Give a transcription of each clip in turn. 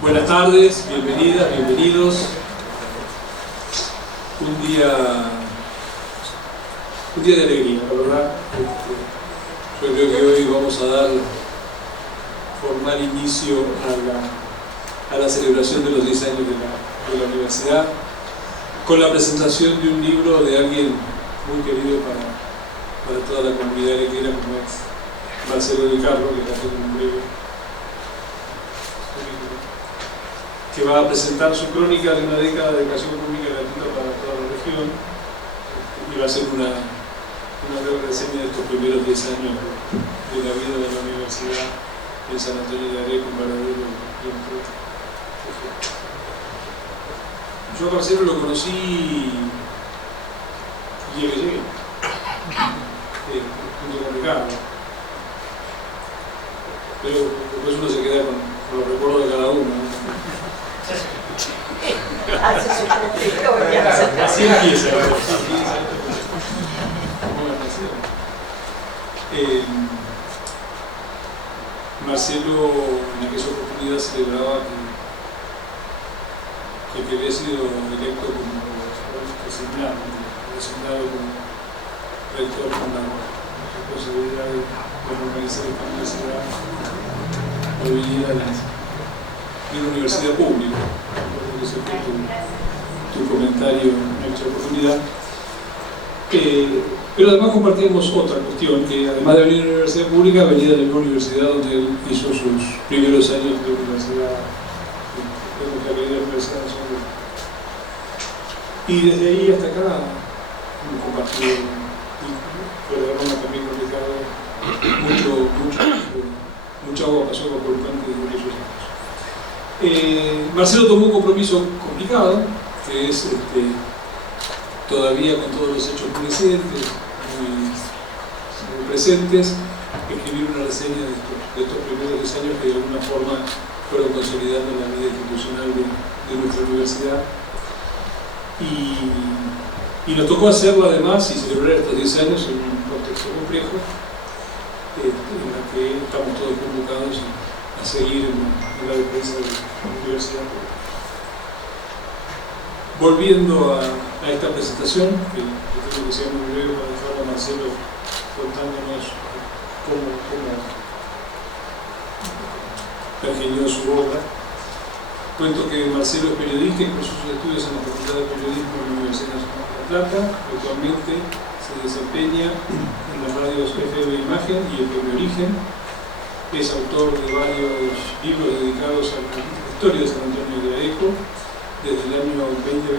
Buenas tardes, bienvenidas, bienvenidos. Un día de alegría, la verdad. Yo creo que hoy vamos a dar formal inicio a la celebración de los 10 años de la universidad, con la presentación de un libro de alguien muy querido para toda la comunidad arequera, como es Marcelo de Carlo, que es un breve, que va a presentar su crónica de una década de educación pública gratuita para toda la región, y va a hacer una breve reseña de estos primeros 10 años de la vida de la universidad en San Antonio de Areco, en Varadero y en Puerto. Yo a Marcelo lo conocí y llegué junto con Ricardo, pero después uno se queda con los recuerdos de cada uno, ¿no? Así empieza. Marcelo en aquella oportunidad celebraba que había sido electo como designado como rector con la responsabilidad de organizar esta universidad provenida de una universidad pública. Ese fue tu comentario en aquella oportunidad. Pero además compartíamos otra cuestión, que además de venir a una universidad pública, venía de la misma universidad donde él hizo sus primeros años de universidad, de nuestra querida Universidad Nacional. Y desde ahí hasta acá hemos compartido, y fuera de Roma también con Ricardo, mucha agua pasó por el puente de aquellos años. Marcelo tomó un compromiso complicado, que es todavía con todos los hechos presentes, muy presentes, escribir una reseña de estos primeros 10 años que de alguna forma fueron consolidando la vida institucional de nuestra universidad. Y nos tocó hacerlo además y celebrar estos 10 años en un contexto complejo, en el que estamos todos convocados a seguir en la defensa de la universidad. Volviendo a esta presentación, que tengo que ser muy breve para dejar a Marcelo contándonos cómo pergeñó su obra. Cuento que Marcelo es periodista y cursó sus estudios en la Facultad de Periodismo de la Universidad Nacional de La Plata. Actualmente se desempeña en las radios FM Imagen y FM Origen. Es autor de varios libros dedicados a la historia de San Antonio de Areco. Desde el año 2023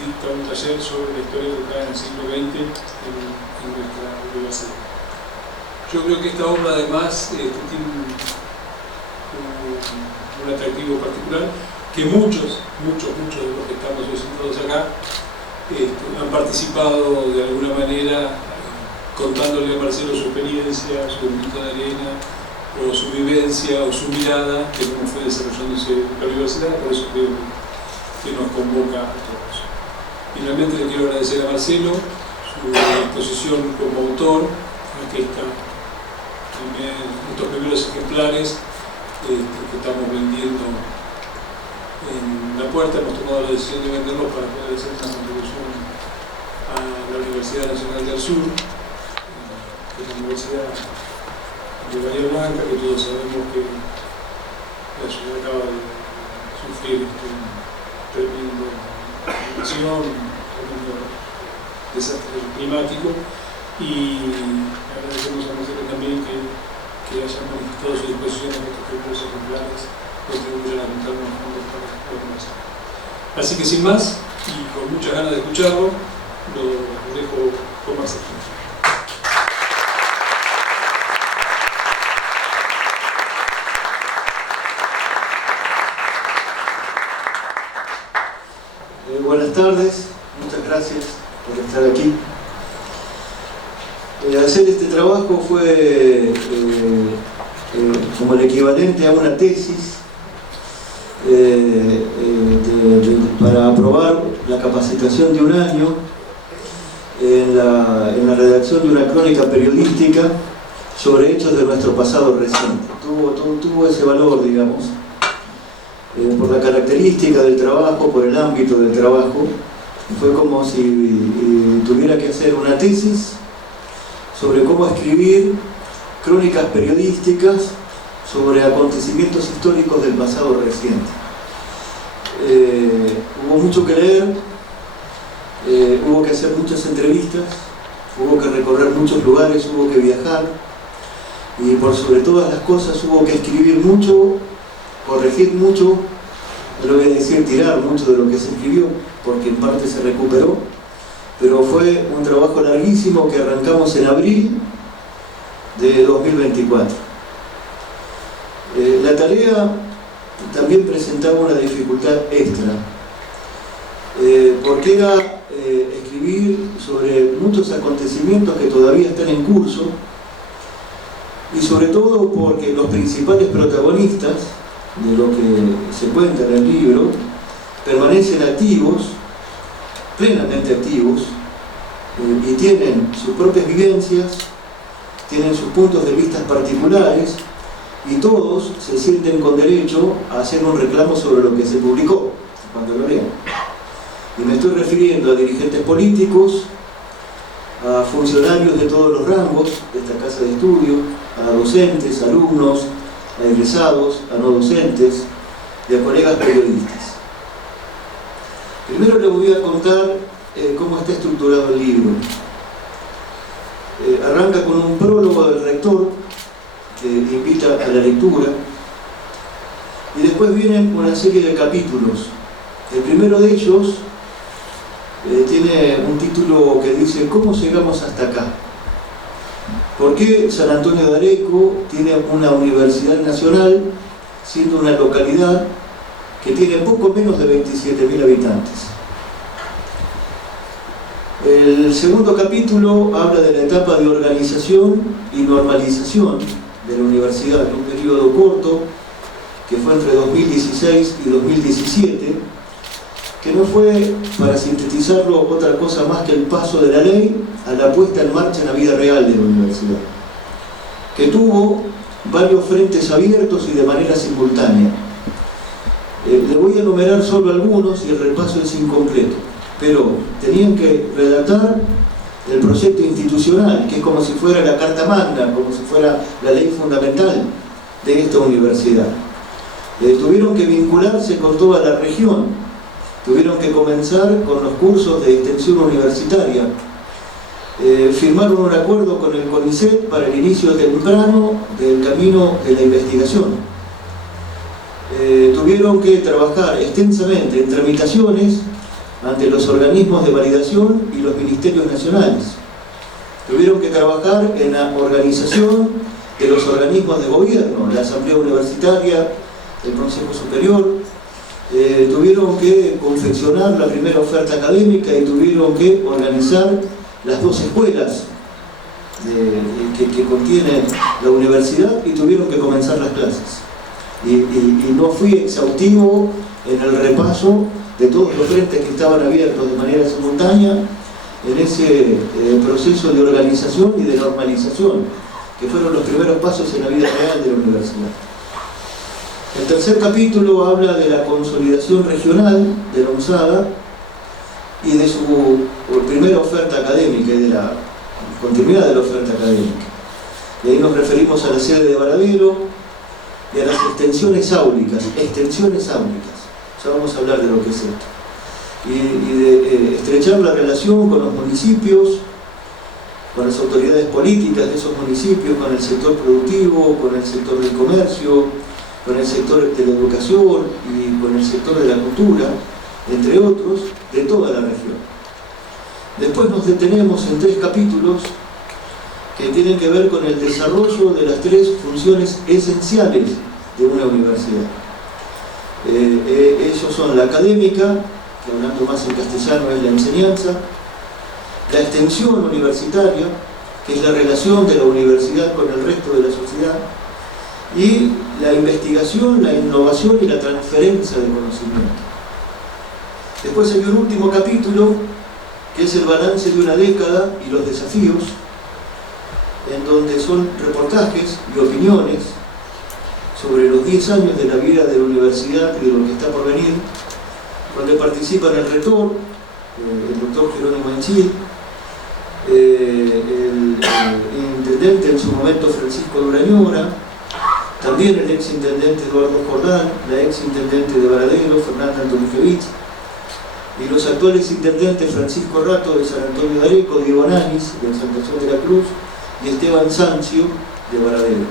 dicta un taller sobre la historia educada en el siglo XX en nuestra universidad. Yo creo que esta obra además tiene un atractivo particular, que muchos de los que estamos hoy sentados acá han participado de alguna manera contándole a Marcelo su experiencia, su granito de arena, o su vivencia, o su mirada de cómo fue desarrollándose la universidad. Por eso creo que nos convoca a todos. Finalmente le quiero agradecer a Marcelo su exposición como autor. Aquí están estos primeros ejemplares que estamos vendiendo en la puerta. Hemos tomado la decisión de venderlos para poder hacer una contribución a la Universidad Nacional del Sur, que es la Universidad de Bahía Blanca, que todos sabemos que la ciudad acaba de sufrir tremenda inundación, tremendo desastre climático, y agradecemos a Marcelo también que hayan manifestado su disposición en estos primeros ejemplares, contribuyan a juntar unos fondos para la universidad. Así que sin más, y con muchas ganas de escucharlo, lo dejo con Marcelo. Buenas tardes, muchas gracias por estar aquí. Hacer este trabajo fue como el equivalente a una tesis para aprobar la capacitación de un año en la redacción de una crónica periodística sobre hechos de nuestro pasado reciente. Tuvo ese valor, digamos. por la característica del trabajo, por el ámbito del trabajo. Fue como si tuviera que hacer una tesis sobre cómo escribir crónicas periodísticas sobre acontecimientos históricos del pasado reciente. Hubo mucho que leer, hubo que hacer muchas entrevistas, hubo que recorrer muchos lugares, hubo que viajar, y por sobre todas las cosas hubo que escribir mucho, corregir mucho, no voy a decir tirar mucho de lo que se escribió, porque en parte se recuperó, pero fue un trabajo larguísimo que arrancamos en abril de 2024. La tarea también presentaba una dificultad extra, porque era escribir sobre muchos acontecimientos que todavía están en curso, y sobre todo porque los principales protagonistas de lo que se cuenta en el libro permanecen activos, plenamente activos, y tienen sus propias vivencias, tienen sus puntos de vista particulares, y todos se sienten con derecho a hacer un reclamo sobre lo que se publicó, cuando lo lean. Y me estoy refiriendo a dirigentes políticos, a funcionarios de todos los rangos de esta casa de estudio, a docentes, alumnos, a egresados, a no docentes y a colegas periodistas. Primero les voy a contar cómo está estructurado el libro. Arranca con un prólogo del rector que invita a la lectura, y después vienen una serie de capítulos. El primero de ellos tiene un título que dice ¿Cómo llegamos hasta acá? ¿Por qué San Antonio de Areco tiene una universidad nacional siendo una localidad que tiene poco menos de 27.000 habitantes? El segundo capítulo habla de la etapa de organización y normalización de la universidad en un periodo corto que fue entre 2016 y 2017, que no fue, para sintetizarlo, otra cosa más que el paso de la ley a la puesta en marcha en la vida real de la universidad, que tuvo varios frentes abiertos y de manera simultánea. Le voy a enumerar solo algunos y el repaso es incompleto, pero tenían que redactar el proyecto institucional, que es como si fuera la Carta Magna, como si fuera la ley fundamental de esta universidad. Tuvieron que vincularse con toda la región, tuvieron que comenzar con los cursos de extensión universitaria, firmaron un acuerdo con el CONICET para el inicio temprano del camino de la investigación. Tuvieron que trabajar extensamente en tramitaciones ante los organismos de validación y los ministerios nacionales. Tuvieron que trabajar en la organización de los organismos de gobierno, la Asamblea Universitaria, el Consejo Superior. Tuvieron que confeccionar la primera oferta académica y tuvieron que organizar las 2 escuelas que contiene la universidad, y tuvieron que comenzar las clases. Y no fui exhaustivo en el repaso de todos los frentes que estaban abiertos de manera simultánea en ese proceso de organización y de normalización, que fueron los primeros pasos en la vida real de la universidad. El tercer capítulo habla de la consolidación regional de la UNSADA y de su primera oferta académica y de la continuidad de la oferta académica. Y ahí nos referimos a la sede de Baradero y a las extensiones áulicas. Ya vamos a hablar de lo que es esto. Y de estrechar la relación con los municipios, con las autoridades políticas de esos municipios, con el sector productivo, con el sector del comercio, con el sector de la educación y con el sector de la cultura, entre otros, de toda la región. Después nos detenemos en 3 capítulos que tienen que ver con el desarrollo de las 3 funciones esenciales de una universidad. Ellos son la académica, que hablando más en castellano es la enseñanza, la extensión universitaria, que es la relación de la universidad con el resto de la sociedad, y la investigación, la innovación y la transferencia de conocimiento. Después hay un último capítulo que es el balance de una década y los desafíos, en donde son reportajes y opiniones sobre los 10 años de la vida de la universidad y de lo que está por venir, donde participan el rector, el doctor Jerónimo Enchil, el intendente en su momento Francisco Durañora, también el ex intendente Eduardo Jordán, la ex intendente de Varadero, Fernanda Antonijevich, y los actuales intendentes Francisco Rato de San Antonio de Areco, Diego Nanis de Exaltación de la Cruz y Esteban Sancio de Varadero.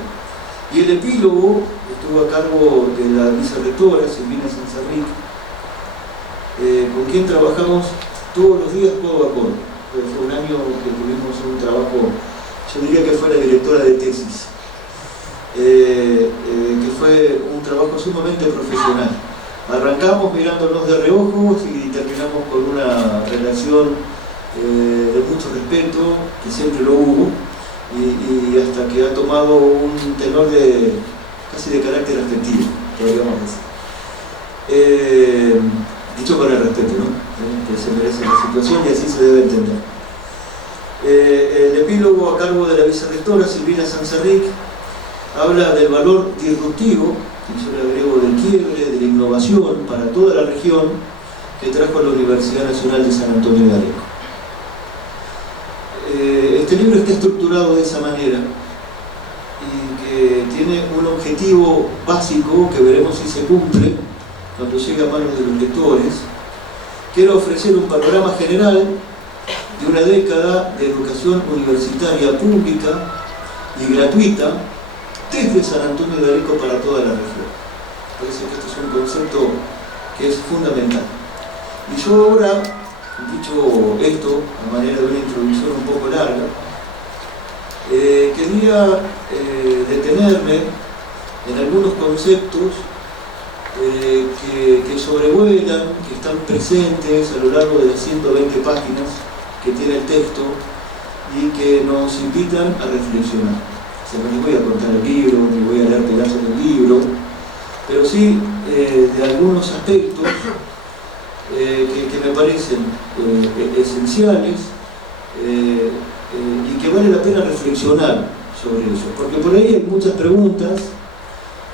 Y el epílogo estuvo a cargo de la vicerrectora Silvina Sanzarric, con quien trabajamos todos los días codo a codo. Fue un año que tuvimos un trabajo, yo diría que fue la directora de tesis, que fue un trabajo sumamente profesional. Arrancamos mirándonos de reojos y terminamos con una relación de mucho respeto, que siempre lo hubo, y hasta que ha tomado un tenor casi de carácter afectivo, podríamos decir. Dicho con el respeto, ¿no? Que se merece la situación y así se debe entender. El epílogo a cargo de la vicerrectora Silvina Sanzarric habla del valor disruptivo, y yo le agrego del quiebre, de la innovación para toda la región que trajo la Universidad Nacional de San Antonio de Areco. Este libro está estructurado de esa manera y que tiene un objetivo básico que veremos si se cumple cuando llegue a manos de los lectores. Quiero ofrecer un panorama general de una década de educación universitaria pública y gratuita desde San Antonio de Areco para toda la región. Parece que este es un concepto que es fundamental. Y yo ahora, dicho esto, a manera de una introducción un poco larga, quería detenerme en algunos conceptos que sobrevuelan, que están presentes a lo largo de las 120 páginas que tiene el texto y que nos invitan a reflexionar. O sea, no les voy a contar el libro, ni voy a leer pedazos del libro, pero sí de algunos aspectos que me parecen esenciales y que vale la pena reflexionar sobre ello, porque por ahí hay muchas preguntas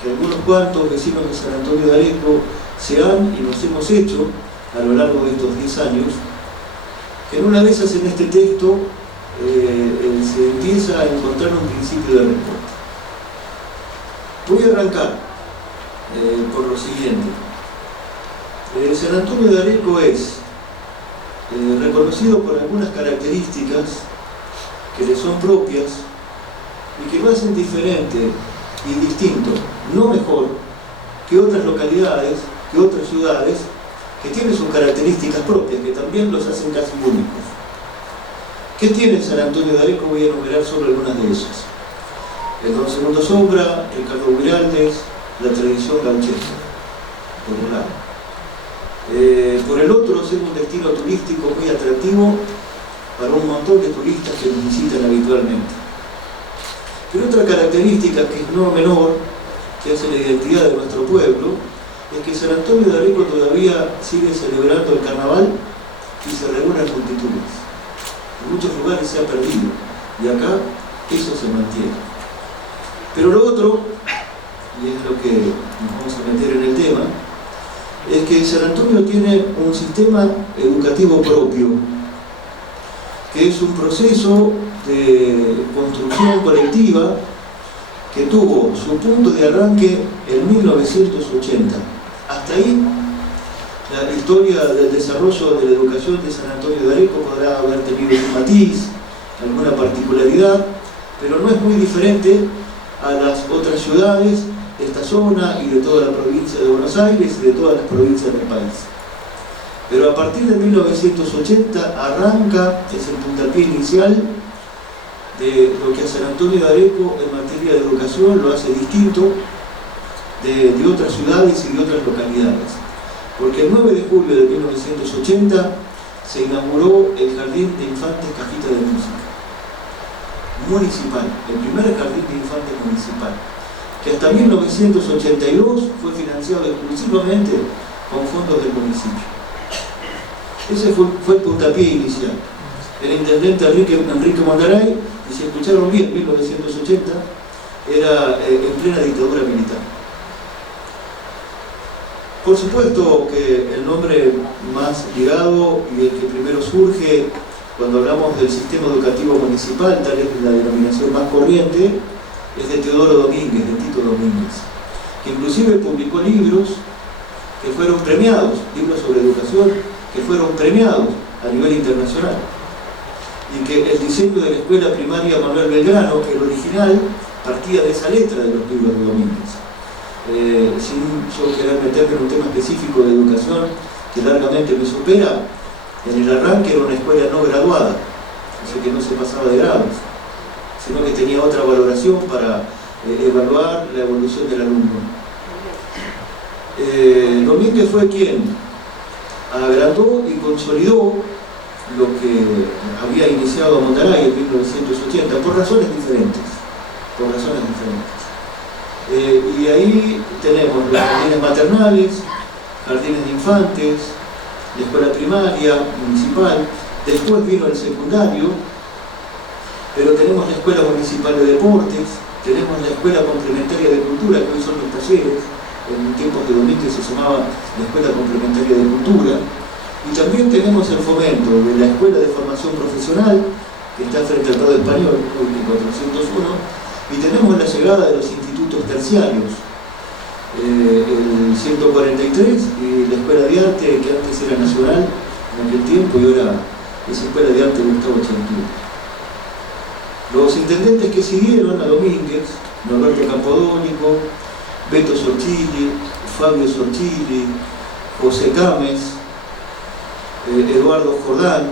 que algunos cuantos vecinos de San Antonio de Areco se han y nos hemos hecho a lo largo de estos 10 años, que en una de esas en este texto se empieza a encontrar un principio de respuesta. Voy a arrancar por lo siguiente. San Antonio de Areco es reconocido por algunas características que le son propias y que lo hacen diferente y distinto, no mejor, que otras localidades, que otras ciudades que tienen sus características propias, que también los hacen casi únicos. ¿Qué tiene San Antonio de Areco? Voy a enumerar solo algunas de ellas. El Don Segundo Sombra, el Ricardo Guiraldes, la tradición gauchesca, por un lado. Por el otro, ser un destino turístico muy atractivo para un montón de turistas que nos visitan habitualmente. Pero otra característica que es no menor, que hace la identidad de nuestro pueblo, es que San Antonio de Areco todavía sigue celebrando el carnaval y se reúnen multitudes. En muchos lugares se ha perdido y acá eso se mantiene. Pero lo otro, y es lo que nos vamos a meter en el tema, es que San Antonio tiene un sistema educativo propio, que es un proceso de construcción colectiva que tuvo su punto de arranque en 1980. Hasta ahí, la historia del desarrollo de la educación de San Antonio de Areco podrá haber tenido un matiz, alguna particularidad, pero no es muy diferente a las otras ciudades de esta zona y de toda la provincia de Buenos Aires y de todas las provincias del país. Pero a partir de 1980 arranca ese puntapié inicial de lo que a San Antonio de Areco en materia de educación lo hace distinto de otras ciudades y de otras localidades. Porque el 9 de julio de 1980 se inauguró el Jardín de Infantes Cajita de Música municipal, el primer jardín de infantes municipal, que hasta 1982 fue financiado exclusivamente con fondos del municipio. Ese fue el puntapié inicial. El intendente Enrique Mondaray, y si escucharon bien, 1980, era en plena dictadura militar. Por supuesto que el nombre más ligado y el que primero surge cuando hablamos del sistema educativo municipal, tal es la denominación más corriente, es de Teodoro Domínguez, de Tito Domínguez, que inclusive publicó libros que fueron premiados, libros sobre educación que fueron premiados a nivel internacional, y que el diseño de la escuela primaria Manuel Belgrano, el original, partía de esa letra de los libros de Domínguez. Sin yo querer meterme en un tema específico de educación que largamente me supera, en el arranque era una escuela no graduada, así que no se pasaba de grados, sino que tenía otra valoración para evaluar la evolución del alumno. Domínguez fue quien agrandó y consolidó lo que había iniciado Mondaray en 1980 por razones diferentes. Y ahí tenemos los jardines maternales, jardines de infantes, la escuela primaria municipal, después vino el secundario, pero tenemos la escuela municipal de deportes, tenemos la escuela complementaria de cultura, que hoy son los talleres, en tiempos de Domínguez se llamaba la escuela complementaria de cultura, y también tenemos el fomento de la escuela de formación profesional, que está frente al Prado Español, hoy en 401, y tenemos la llegada de los institutos terciarios, el 143 y la Escuela de Arte, que antes era nacional en aquel tiempo y ahora es Escuela de Arte Gustavo Chanquilla. Los intendentes que siguieron a Domínguez, Norberto Campodónico, Beto Sorchilli, Fabio Sorchilli, José Cames, Eduardo Jordán,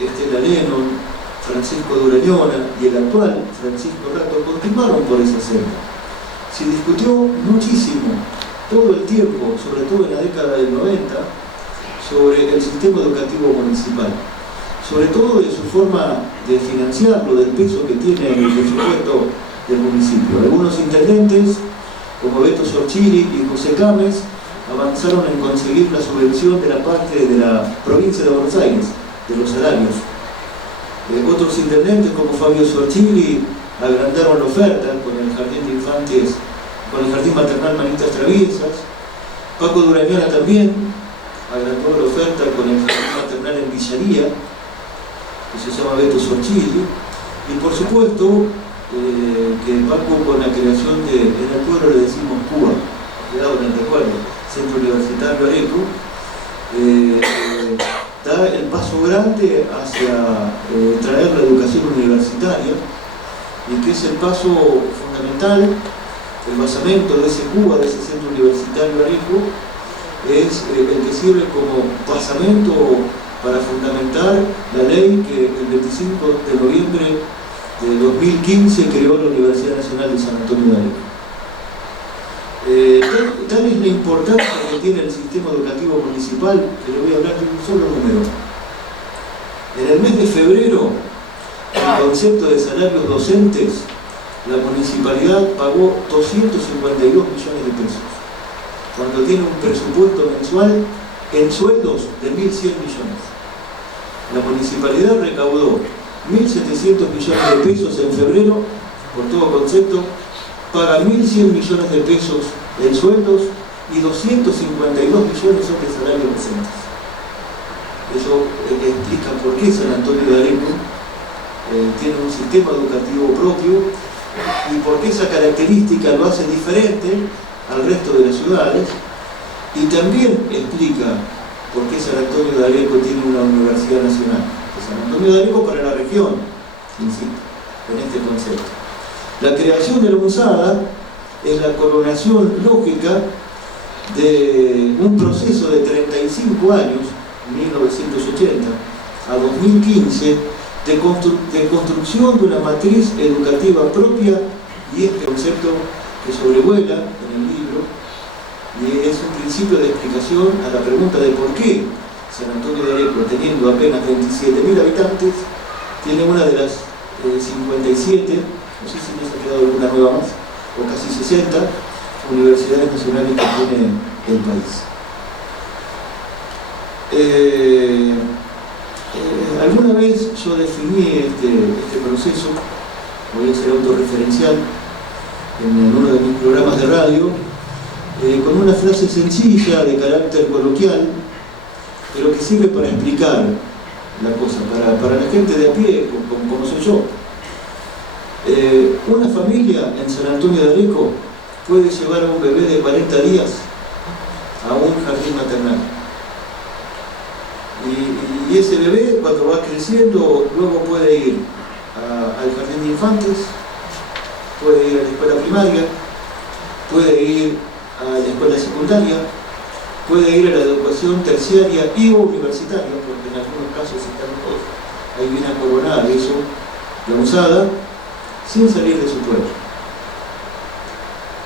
Estela Lennon, Francisco Durañona y el actual Francisco Rato continuaron por esa senda. Se discutió muchísimo, todo el tiempo, sobre todo en la década del 90, sobre el sistema educativo municipal, sobre todo de su forma de financiarlo, del peso que tiene en el presupuesto del municipio. Algunos intendentes, como Beto Sorchilli y José Cames, avanzaron en conseguir la subvención de la parte de la provincia de Buenos Aires, de los salarios. Otros intendentes, como Fabio Sorchilli, agrandaron la oferta con el jardín de infantes, con el jardín maternal Manitas Traviesas. Paco Durañona también agrandó la oferta con el jardín maternal en Villaría, que se llama Beto Sorchilli. Y por supuesto que Paco, con la creación de, en el pueblo le decimos Cuba, quedado en el recuerdo, Centro Universitario Areco, da el paso grande hacia traer la educación universitaria, y que es el paso fundamental, el basamento de ese Cuba, de ese Centro Universitario Areco, es el que sirve como basamento para fundamentar la ley que el 25 de noviembre de 2015 creó la Universidad Nacional de San Antonio de Areco. Tal es la importancia que tiene el sistema educativo municipal, que le voy a hablar de un solo número. En el mes de febrero, el concepto de salarios docentes, la municipalidad pagó 252 millones de pesos, cuando tiene un presupuesto mensual en sueldos de 1.100 millones. La municipalidad recaudó 1.700 millones de pesos en febrero, por todo concepto, paga 1.100 millones de pesos en sueldos y 252 millones son de salarios docentes. Eso explica por qué San Antonio de Areco tiene un sistema educativo propio y por qué esa característica lo hace diferente al resto de las ciudades, y también explica por qué San Antonio de Areco tiene una universidad nacional. San Antonio de Areco para la región, insisto, en este concepto. La creación de la UNSADA es la coronación lógica de un proceso de 35 años, 1980 a 2015, de construcción de una matriz educativa propia, y este concepto que sobrevuela en el libro, y es un principio de explicación a la pregunta de por qué San Antonio de Areco, teniendo apenas 27.000 habitantes, tiene una de las 57, no sé si nos ha quedado alguna nueva más, o casi 60 universidades nacionales que tiene el país. Alguna vez yo definí este proceso, voy a ser autorreferencial, en uno de mis programas de radio, con una frase sencilla de carácter coloquial, pero que sirve para explicar la cosa, para la gente de a pie, como soy yo. Una familia en San Antonio de Areco puede llevar a un bebé de 40 días a un jardín maternal. Y ese bebé, cuando va creciendo, luego puede ir al jardín de infantes, puede ir a la escuela primaria, puede ir a la escuela secundaria, puede ir a la educación terciaria y universitaria, porque en algunos casos están los dos. Ahí viene a coronar eso, la usada, sin salir de su pueblo.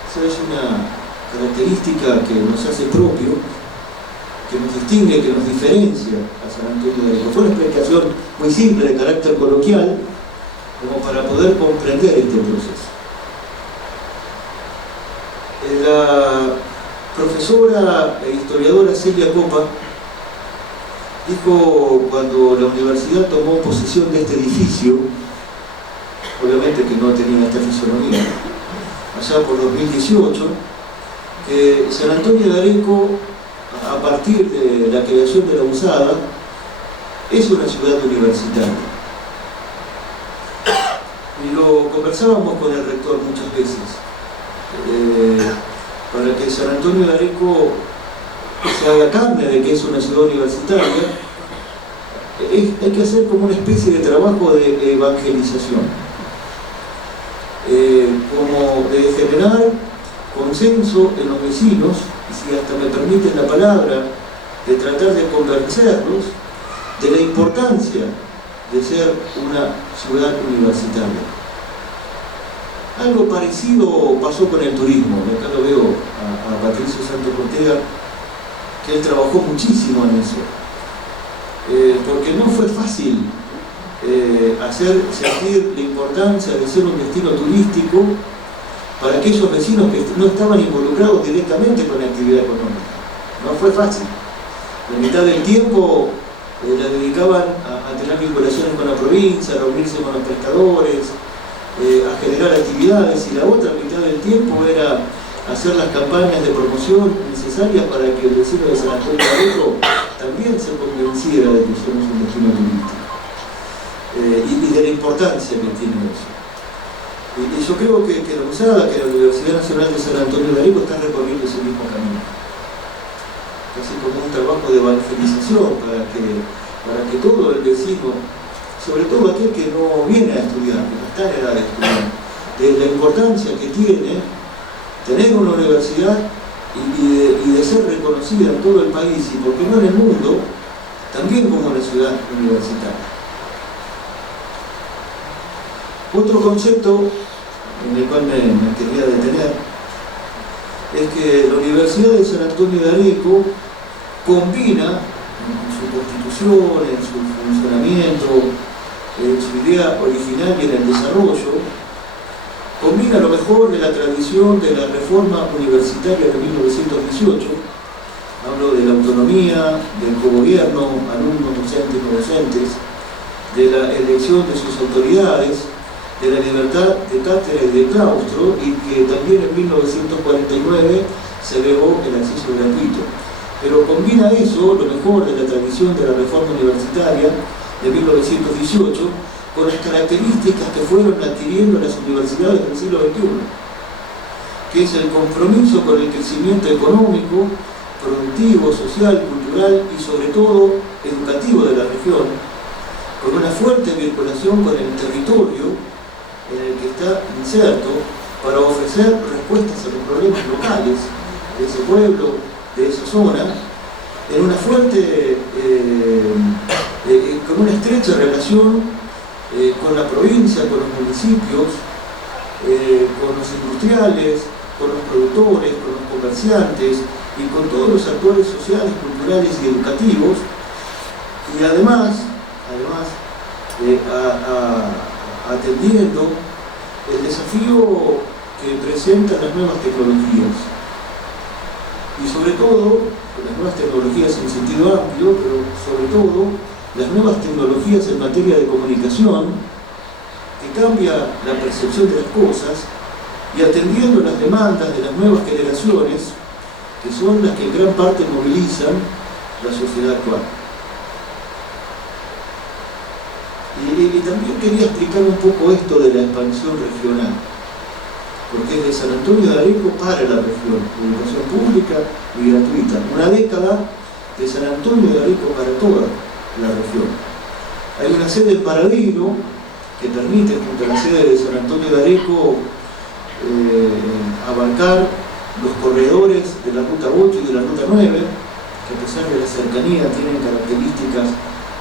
Esa es una característica que nos hace propio, que nos distingue, que nos diferencia a San Antonio de Areco. Fue una explicación muy simple, de carácter coloquial, como para poder comprender este proceso. La profesora e historiadora Celia Copa dijo, cuando la universidad tomó posesión de este edificio, obviamente que no tenía esta fisonomía, allá por 2018, que San Antonio de Areco, a partir de la creación de la USADA, es una ciudad universitaria. Y lo conversábamos con el rector muchas veces. Para que San Antonio de Areco se haga carne de que es una ciudad universitaria, hay que hacer como una especie de trabajo de evangelización, como de generar consenso en los vecinos, y si hasta me permiten la palabra, de tratar de convencerlos de la importancia de ser una ciudad universitaria. Algo parecido pasó con el turismo. Acá lo veo a Patricio Santos Ortega, que él trabajó muchísimo en eso, porque no fue fácil hacer sentir la importancia de ser un destino turístico para aquellos vecinos que no estaban involucrados directamente con la actividad económica. No fue fácil. La mitad del tiempo la dedicaban a tener vinculaciones con la provincia, a reunirse con los pescadores, a generar actividades, y la otra mitad del tiempo era hacer las campañas de promoción necesarias para que el vecino de San Antonio de Areco también se convenciera de que somos un destino turístico, y de la importancia que tiene eso. Y yo creo que la USADA, que la Universidad Nacional de San Antonio de Areco, está recorriendo ese mismo camino, casi como un trabajo de evangelización para que todo el vecino, sobre todo aquel que no viene a estudiar, que no está en edad de estudiar, de la importancia que tiene tener una universidad y de ser reconocida en todo el país, y por qué no en el mundo, también como una ciudad universitaria. Otro concepto en el cual me quería detener es que la Universidad de San Antonio de Areco combina en su constitución, en su funcionamiento, en su idea original y en el desarrollo, combina lo mejor de la tradición de la reforma universitaria de 1918. Hablo de la autonomía, del cogobierno, alumnos, docentes, no docentes, de la elección de sus autoridades, de la libertad de cátedra y de claustro, y que también en 1949 se agregó el acceso gratuito. Pero combina eso, lo mejor de la tradición de la reforma universitaria de 1918, con las características que fueron adquiriendo las universidades del siglo XXI, que es el compromiso con el crecimiento económico, productivo, social, cultural y sobre todo educativo de la región, con una fuerte vinculación con el territorio en el que está inserto, para ofrecer respuestas a los problemas locales de ese pueblo, de esa zona, en una fuerte, con una estrecha relación con la provincia, con los municipios, con los industriales, con los productores, con los comerciantes y con todos los actores sociales, culturales y educativos, y además atendiendo el desafío que presentan las nuevas tecnologías, y sobre todo las nuevas tecnologías en sentido amplio, pero sobre todo las nuevas tecnologías en materia de comunicación, que cambia la percepción de las cosas, y atendiendo las demandas de las nuevas generaciones, que son las que en gran parte movilizan la sociedad actual. Y también quería explicar un poco esto de la expansión regional, porque es de San Antonio de Areco para la región, educación pública y gratuita. Una década de San Antonio de Areco para toda la región. Hay una sede en paralelo que permite, junto a la sede de San Antonio de Areco, abarcar los corredores de la Ruta 8 y de la Ruta 9, que a pesar de la cercanía tienen características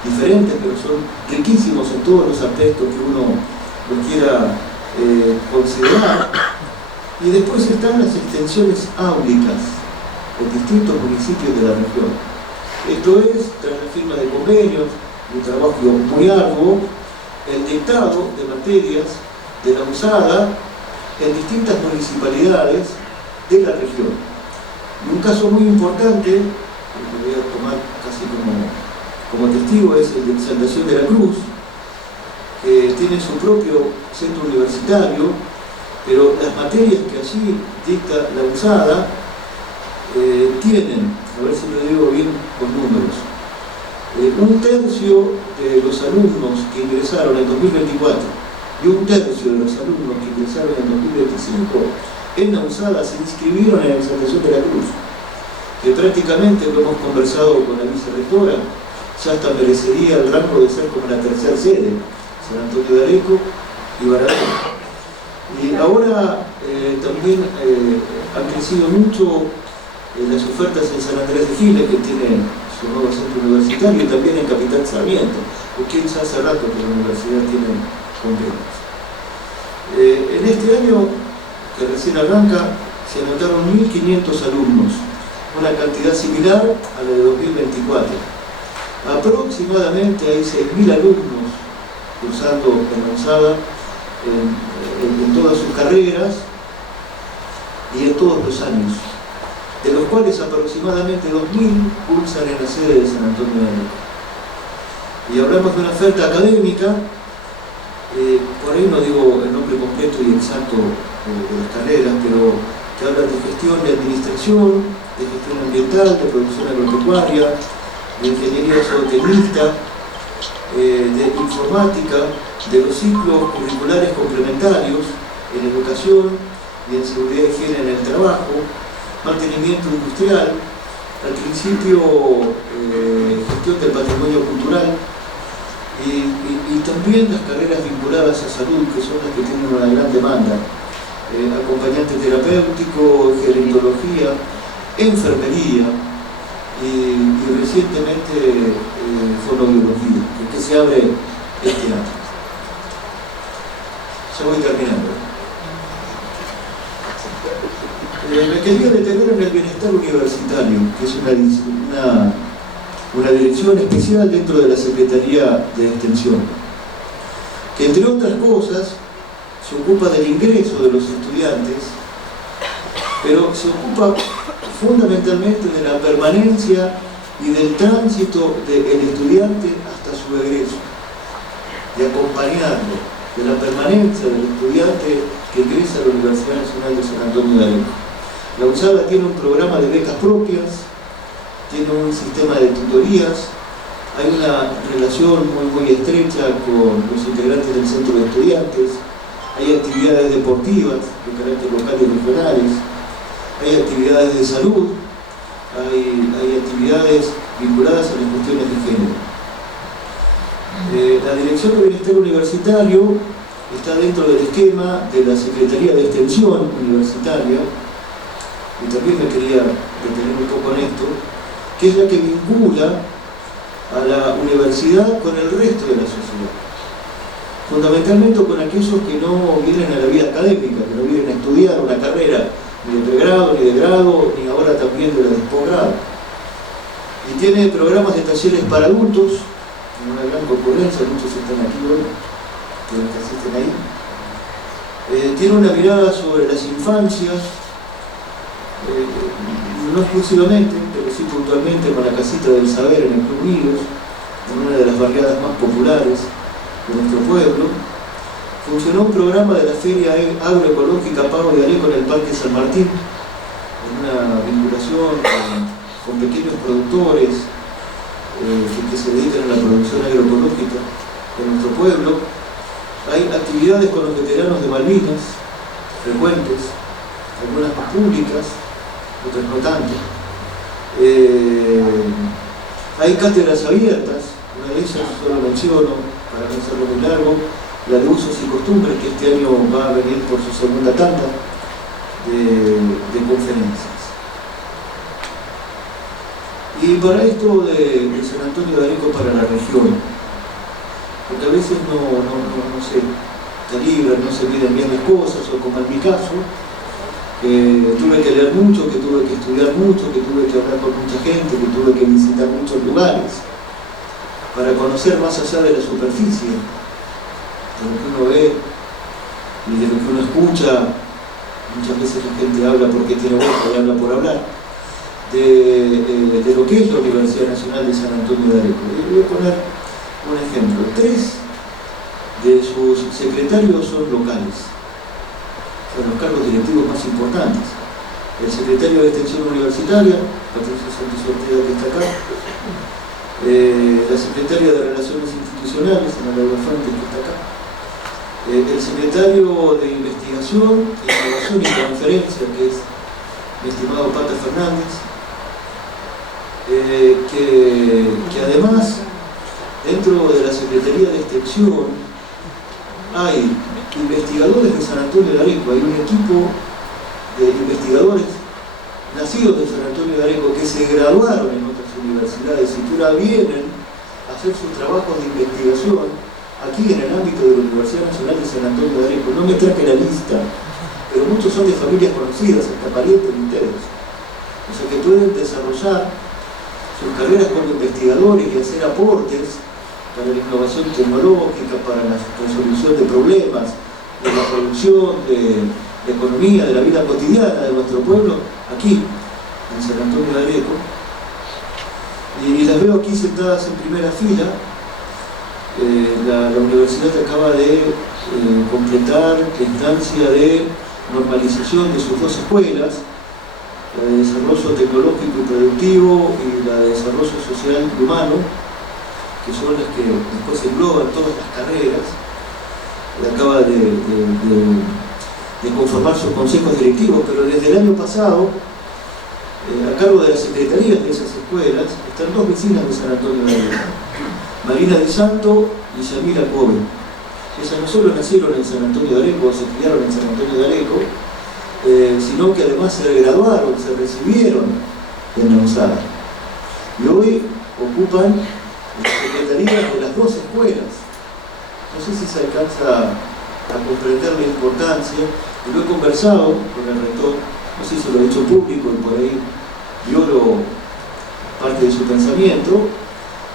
diferentes, pero son riquísimos en todos los aspectos que uno lo quiera considerar. Y después están las extensiones áulicas en distintos municipios de la región. Esto es, tras la firma de convenios, un trabajo muy arduo, el dictado de materias de la USADA en distintas municipalidades de la región. Y un caso muy importante, que voy a tomar casi como testigo, es el de Exaltación de la Cruz, que tiene su propio centro universitario, pero las materias que allí dicta la USADA tienen, a ver si lo digo bien con números, un tercio de los alumnos que ingresaron en 2024 y un tercio de los alumnos que ingresaron en 2025 en la USADA se inscribieron en la Exaltación de la Cruz, que prácticamente lo hemos conversado con la vicerrectora, ya hasta merecería el rango de ser como la tercera sede, San Antonio de Areco y Baradero. Y ahora también han crecido mucho las ofertas en San Andrés de Giles, que tiene su nuevo centro universitario, y también en Capitán Sarmiento, porque ya hace rato que la universidad tiene convenios. En este año, que recién arranca, se anotaron 1.500 alumnos, una cantidad similar a la de 2024. Aproximadamente hay 6.000 alumnos cursando en la USADA en todas sus carreras y en todos los años, de los cuales aproximadamente 2.000 cursan en la sede de San Antonio de Areco. Y hablamos de una oferta académica, por ahí no digo el nombre completo y exacto de las carreras, pero que hablan de gestión de administración, de gestión ambiental, de producción agropecuaria, de ingeniería zootecnista, de informática, de los ciclos curriculares complementarios en educación y en seguridad y higiene en el trabajo, mantenimiento industrial, al principio gestión del patrimonio cultural y también las carreras vinculadas a salud, que son las que tienen una gran demanda, acompañante terapéutico, gerontología, enfermería y recientemente fonobiología, que se abre este año. Ya voy terminando. Me quería detener en el bienestar universitario, que es una dirección especial dentro de la Secretaría de Extensión, que entre otras cosas se ocupa del ingreso de los estudiantes, pero se ocupa fundamentalmente de la permanencia y del tránsito del estudiante hasta su egreso, de acompañarlo, de la permanencia del estudiante que ingresa a la Universidad Nacional de San Antonio de Areco. La USADA tiene un programa de becas propias, tiene un sistema de tutorías, hay una relación muy estrecha con los integrantes del centro de estudiantes, hay actividades deportivas de carácter local y regionales, hay actividades de salud, hay actividades vinculadas a las cuestiones de género. La Dirección de Bienestar Universitario está dentro del esquema de la Secretaría de Extensión Universitaria, y también me quería detener un poco en esto, que es la que vincula a la universidad con el resto de la sociedad. Fundamentalmente con aquellos que no vienen a la vida académica, que no vienen a estudiar una carrera ni de pregrado, ni de grado, ni ahora también de la de posgrado. Y tiene programas de talleres para adultos, en una gran concurrencia, muchos están aquí hoy, que los que asisten ahí. Tiene una mirada sobre las infancias, no exclusivamente, pero sí puntualmente con la Casita del Saber en el Club Unidos, en una de las barriadas más populares de nuestro pueblo. Funcionó un programa de la Feria Agroecológica Pago de Areco en el Parque San Martín, en una vinculación relación con pequeños productores que se dedican a la producción agroecológica en nuestro pueblo. Hay actividades con los veteranos de Malvinas, frecuentes, algunas más públicas, otras no tanto. Hay cátedras abiertas, una de ellas solo menciono, para no hacerlo muy largo, la de usos y costumbres, que este año va a venir por su segunda tanda de conferencias. Y para esto de San Antonio de Areco para la región, porque a veces no se calibran, no se miden bien las cosas, o como en mi caso, que tuve que leer mucho, que tuve que estudiar mucho, que tuve que hablar con mucha gente, que tuve que visitar muchos lugares, para conocer más allá de la superficie, de lo que uno ve y de lo que uno escucha. Muchas veces la gente habla porque tiene boca y habla por hablar, de lo que es la Universidad Nacional de San Antonio de Areco. Y voy a poner un ejemplo. 3 de sus secretarios son locales, son los cargos directivos más importantes. El secretario de Extensión Universitaria, Patricia Santos Ortega, que está acá, la secretaria de Relaciones Institucionales, Ana Laura Fuentes, que está acá, el secretario de Investigación, Innovación y Transferencia, que es mi estimado Pata Fernández, que además, dentro de la Secretaría de Extensión, hay investigadores de San Antonio de Areco, hay un equipo de investigadores nacidos de San Antonio de Areco que se graduaron en otras universidades y que ahora vienen a hacer sus trabajos de investigación aquí en el ámbito de la Universidad Nacional de San Antonio de Areco. No me traje la lista, pero muchos son de familias conocidas, hasta parientes de ustedes. O sea que pueden desarrollar sus carreras como investigadores y hacer aportes para la innovación tecnológica, para la resolución de problemas, de la producción, de la economía, de la vida cotidiana de nuestro pueblo, aquí, en San Antonio de Areco. Y las veo aquí sentadas en primera fila. La universidad acaba de completar la instancia de normalización de sus 2 escuelas, la de desarrollo tecnológico y productivo y la de desarrollo social y humano, que son las que después engloban todas las carreras. Acaba de conformar sus consejos directivos, pero desde el año pasado, a cargo de las secretarías de esas escuelas, están 2 vecinas de San Antonio de Areco, Marina de Santo y Yamila Kobe. Ellas no solo nacieron en San Antonio de Areco, se criaron en San Antonio de Areco, sino que además se graduaron, se recibieron en la USADA. Y hoy ocupan las secretarías de las 2 escuelas. No sé si se alcanza a comprender la importancia, y lo he conversado con el rector, no sé si lo he hecho público y por ahí violo parte de su pensamiento,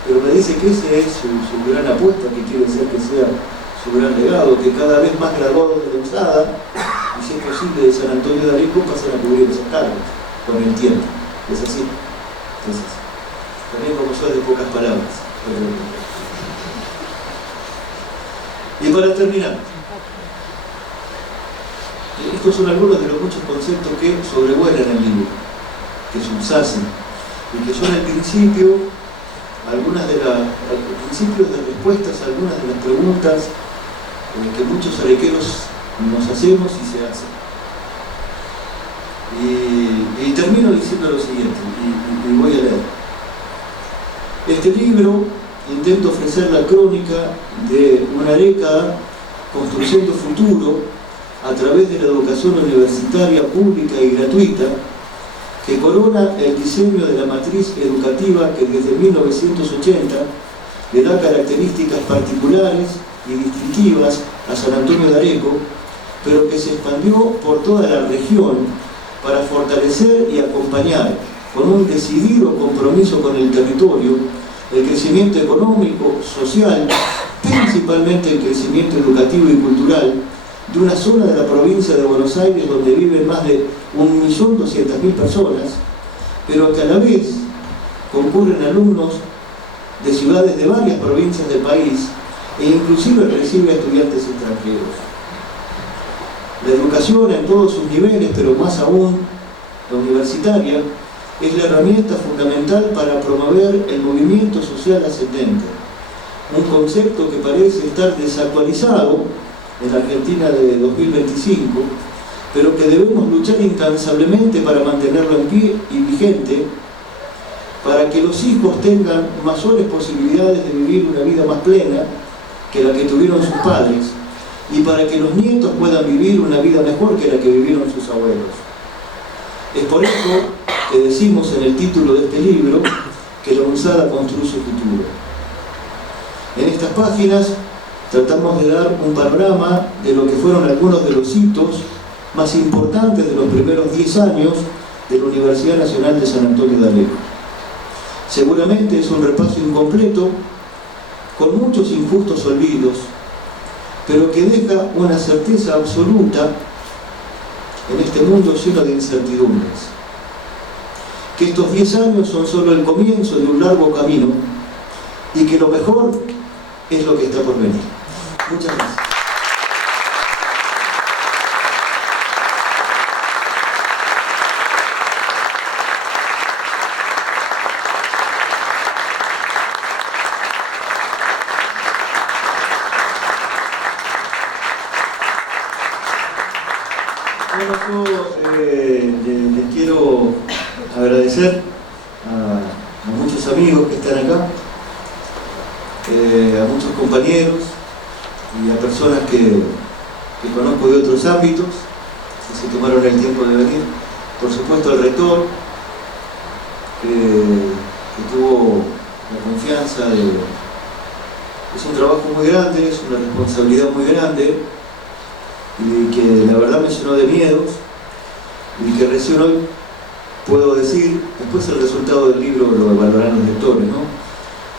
pero me dice que esa es su gran apuesta, que quiere ser que sea su gran legado, que cada vez más graduados de la USADA, y si es posible de San Antonio de Areco, pasan a cubrir esos cargos con el tiempo. Es así. Entonces, también como soy de pocas palabras. Y para terminar, estos son algunos de los muchos conceptos que sobrevuelan el libro, que subsacen, y que son al principio principios de respuestas a algunas de las preguntas que muchos arequeros nos hacemos y se hacen. Y termino diciendo lo siguiente, y voy a leer. Este libro intenta ofrecer la crónica de una década construyendo futuro a través de la educación universitaria pública y gratuita, que corona el diseño de la matriz educativa que desde 1980 le da características particulares y distintivas a San Antonio de Areco, pero que se expandió por toda la región para fortalecer y acompañar con un decidido compromiso con el territorio el crecimiento económico, social, principalmente el crecimiento educativo y cultural de una zona de la provincia de Buenos Aires donde viven más de 1.200.000 personas, pero que a la vez concurren alumnos de ciudades de varias provincias del país e inclusive recibe a estudiantes extranjeros. La educación en todos sus niveles, pero más aún la universitaria, es la herramienta fundamental para promover el movimiento social ascendente, un concepto que parece estar desactualizado en la Argentina de 2025, pero que debemos luchar incansablemente para mantenerlo en pie y vigente, para que los hijos tengan mayores posibilidades de vivir una vida más plena que la que tuvieron sus padres, y para que los nietos puedan vivir una vida mejor que la que vivieron sus abuelos. Es por eso que decimos en el título de este libro que la UNSADA construye futuro. En estas páginas tratamos de dar un panorama de lo que fueron algunos de los hitos más importantes de los primeros 10 años de la Universidad Nacional de San Antonio de Areco. Seguramente es un repaso incompleto, con muchos injustos olvidos, pero que deja una certeza absoluta en este mundo lleno de incertidumbres. Que estos 10 años son solo el comienzo de un largo camino y que lo mejor es lo que está por venir. Muchas gracias. Bueno, yo les quiero agradecer a muchos amigos que están acá, a muchos compañeros y a personas que conozco de otros ámbitos, que se tomaron el tiempo de venir. Por supuesto al rector, que tuvo la confianza de... Es un trabajo muy grande, es una responsabilidad muy grande, y que la verdad me llenó de miedos, y que recién hoy puedo decir, después el resultado del libro lo evaluarán los lectores, ¿no?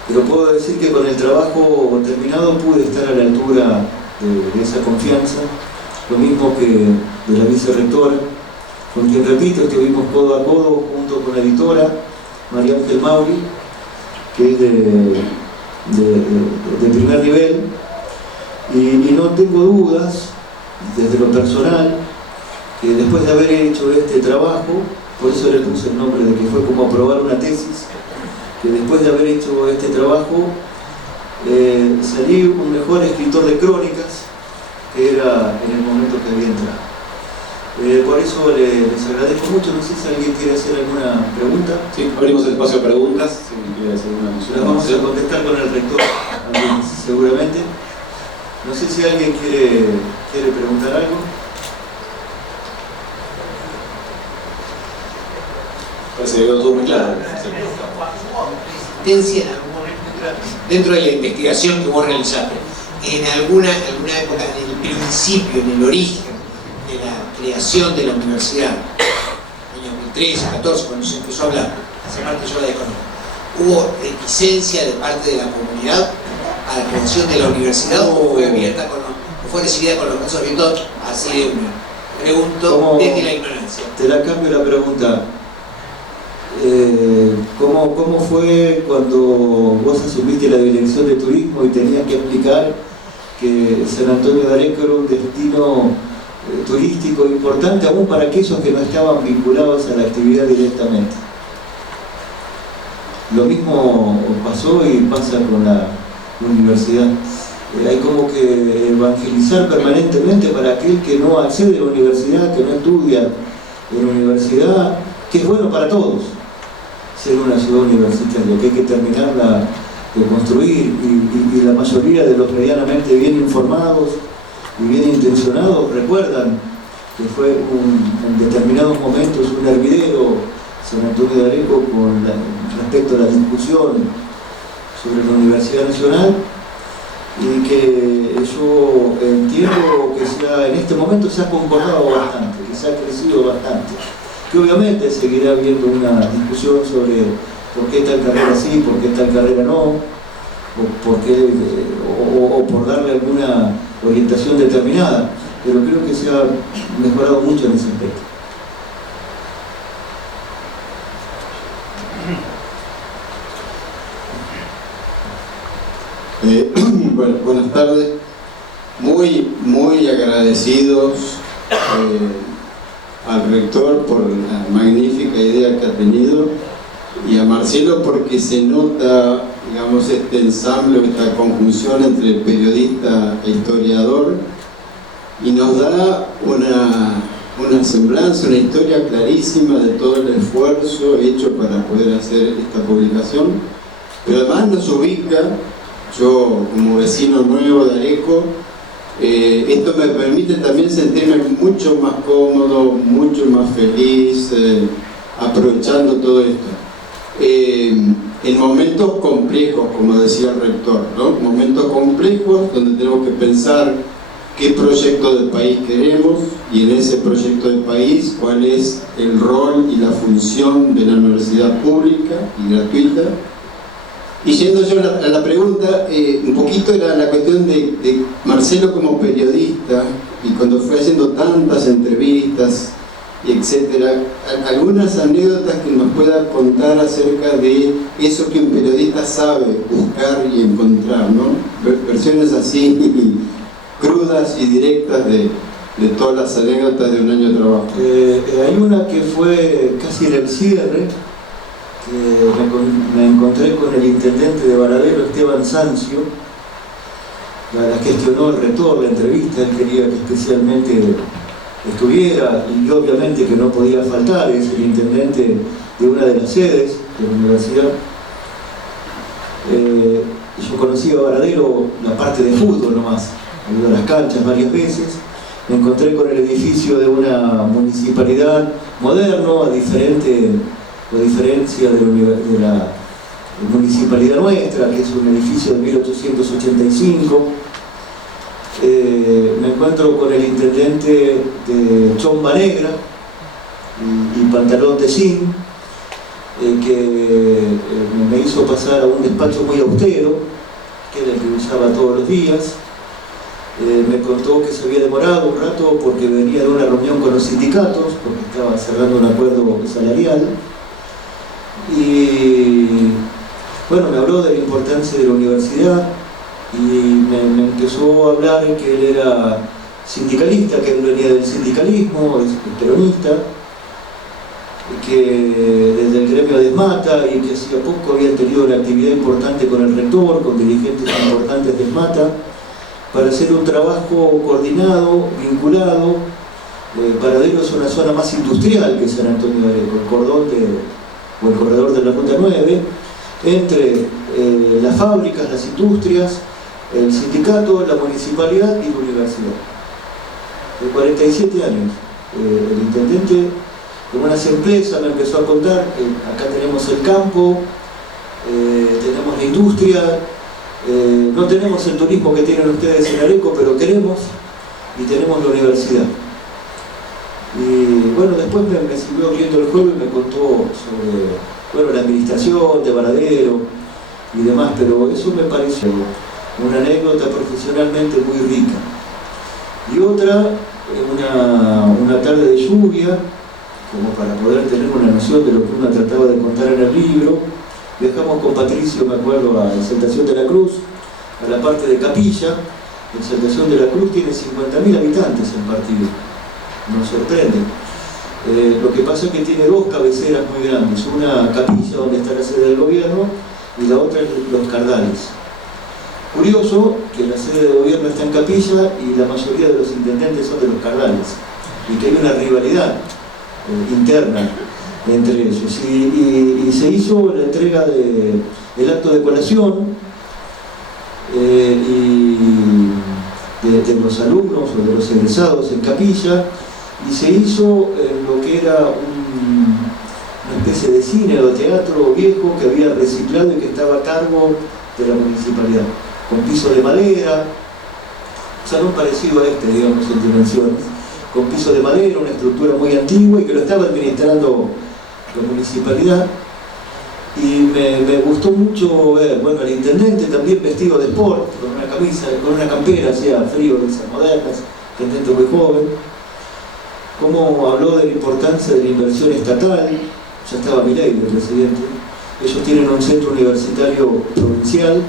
Pero puedo decir que con el trabajo terminado pude estar a la altura de esa confianza, lo mismo que de la vicerrectora, con quien, repito, estuvimos codo a codo junto con la editora María Ángel Mauri, que es de primer nivel, y no tengo dudas, desde lo personal, que después de haber hecho este trabajo, por eso le puse el nombre de que fue como aprobar una tesis, que después de haber hecho este trabajo salí un mejor escritor de crónicas que era en el momento que había entrado. Por eso les agradezco mucho. No sé si alguien quiere hacer alguna pregunta. Sí, abrimos el espacio de preguntas. Si quiere hacer una mención. Las vamos a contestar con el rector, seguramente. No sé si alguien quiere preguntar algo. Parece que quedó todo muy claro. Dentro de la investigación que vos realizaste, en alguna época, en el principio, en el origen de la creación de la universidad, año 2013, 2014, cuando se empezó a hablar, esa parte yo la desconozco, ¿hubo reticencia de parte de la comunidad a la creación de la universidad o fue abierta o fue recibida con los brazos abiertos así de una? Pregunto desde la ignorancia. Te la cambio la pregunta. ¿Cómo fue cuando vos asumiste la dirección de turismo y tenías que explicar que San Antonio de Areco era un destino turístico importante aún para aquellos que no estaban vinculados a la actividad directamente? Lo mismo pasó y pasa con la universidad. Hay como que evangelizar permanentemente para aquel que no accede a la universidad, que no estudia en la universidad, que es bueno para todos ser una ciudad universitaria, que hay que terminarla de construir, y la mayoría de los medianamente bien informados y bien intencionados recuerdan que fue en determinados momentos un hervidero San Antonio de Areco con respecto a la discusión sobre la Universidad Nacional, y que yo entiendo que en este momento se ha concordado bastante, que se ha crecido bastante, que obviamente seguirá habiendo una discusión sobre por qué tal carrera sí, por qué tal carrera no, o por darle alguna orientación determinada, pero creo que se ha mejorado mucho en ese aspecto. Bueno, buenas tardes. Muy agradecidos al rector por la magnífica idea que ha tenido y a Marcelo porque se nota, digamos, este ensamble, esta conjunción entre periodista e historiador, y nos da una semblanza, una historia clarísima de todo el esfuerzo hecho para poder hacer esta publicación, pero además nos ubica, yo como vecino nuevo de Areco, esto me permite también sentirme mucho más cómodo, mucho más feliz, aprovechando todo esto. En momentos complejos, como decía el rector, ¿no? Momentos complejos donde tenemos que pensar qué proyecto de país queremos y en ese proyecto de país cuál es el rol y la función de la universidad pública y gratuita. Y yendo yo a la pregunta, un poquito era la cuestión de Marcelo como periodista, y cuando fue haciendo tantas entrevistas, y etcétera, algunas anécdotas que nos pueda contar acerca de eso que un periodista sabe buscar y encontrar, ¿no? Versiones así crudas y directas de todas las anécdotas de un año de trabajo. Hay una que fue casi en el cierre, que me encontré con el intendente de Varadero, Esteban Sancio, la gestionó el rector, la entrevista, él quería que especialmente estuviera, y obviamente que no podía faltar, es el intendente de una de las sedes de la universidad. Yo conocí a Varadero la parte de fútbol nomás, he ido a las canchas varias veces, me encontré con el edificio de una municipalidad moderno, a diferencia de la municipalidad nuestra, que es un edificio de 1885. Me encuentro con el intendente de chomba negra y pantalón de zinc, que me hizo pasar a un despacho muy austero, que era el que usaba todos los días. Me contó que se había demorado un rato porque venía de una reunión con los sindicatos, porque estaba cerrando un acuerdo salarial. Y bueno, me habló de la importancia de la universidad y me empezó a hablar que él era sindicalista, que él venía del sindicalismo, es peronista, que desde el gremio de ESMATA, y que hacía poco habían tenido una actividad importante con el rector, con dirigentes importantes de ESMATA, para hacer un trabajo coordinado, vinculado. Varadero es una zona más industrial que San Antonio de Areco, el corredor de la Ruta 9, entre las fábricas, las industrias, el sindicato, la municipalidad y la universidad. De 47 años, el intendente con unas empresas me empezó a contar que acá tenemos el campo, tenemos la industria, no tenemos el turismo que tienen ustedes en Areco, pero queremos, y tenemos la universidad. Y bueno, después me siguió abriendo el juego y me contó sobre la administración de Varadero y demás, pero eso me pareció una anécdota profesionalmente muy rica. Y otra, una tarde de lluvia, como para poder tener una noción de lo que uno trataba de contar en el libro, viajamos con Patricio, me acuerdo, a Exaltación de la Cruz, a la parte de Capilla. Exaltación de la Cruz tiene 50.000 habitantes en partido, nos sorprende. Lo que pasa es que tiene dos cabeceras muy grandes, una Capilla, donde está la sede del gobierno, y la otra Los Cardales. Curioso que la sede de gobierno está en Capilla y la mayoría de los intendentes son de Los Cardales, y que hay una rivalidad interna entre ellos. Y se hizo la entrega del acto de colación de los alumnos o de los egresados en Capilla, y se hizo lo que era una especie de cine o teatro viejo que había reciclado y que estaba a cargo de la municipalidad, con piso de madera, un salón parecido a este, digamos, en dimensiones, con piso de madera, una estructura muy antigua, y que lo estaba administrando la municipalidad. Y me gustó mucho ver, bueno, al intendente también vestido de sport, con una camisa, con una campera, hacía frío de esas modernas, intendente muy joven, cómo habló de la importancia de la inversión estatal. Ya estaba Milei, el presidente. Ellos tienen un centro universitario provincial,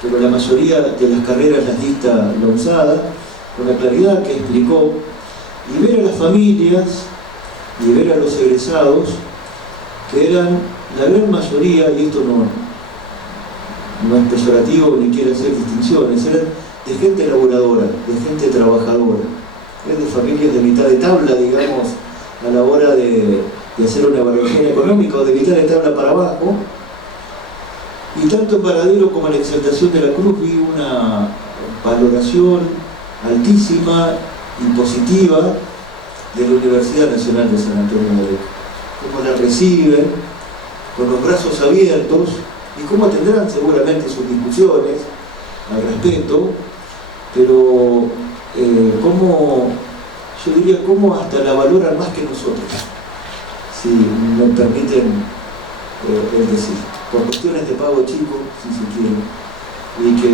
pero la mayoría de las carreras las dicta la UNSADA, con la claridad que explicó, y ver a las familias y ver a los egresados, que eran la gran mayoría, y esto no es peyorativo ni quiere hacer distinciones, eran de gente laboradora, de gente trabajadora, de familias de mitad de tabla, digamos, a la hora de hacer una evaluación económica, o de mitad de tabla para abajo. Y tanto en Varadero como en la Exaltación de la Cruz vi una valoración altísima y positiva de la Universidad Nacional de San Antonio de Areco. Cómo la reciben, con los brazos abiertos, y cómo tendrán seguramente sus discusiones al respecto, pero yo diría cómo hasta la valoran más que nosotros, si me permiten el decir, por cuestiones de pago chico, si se quiere, y que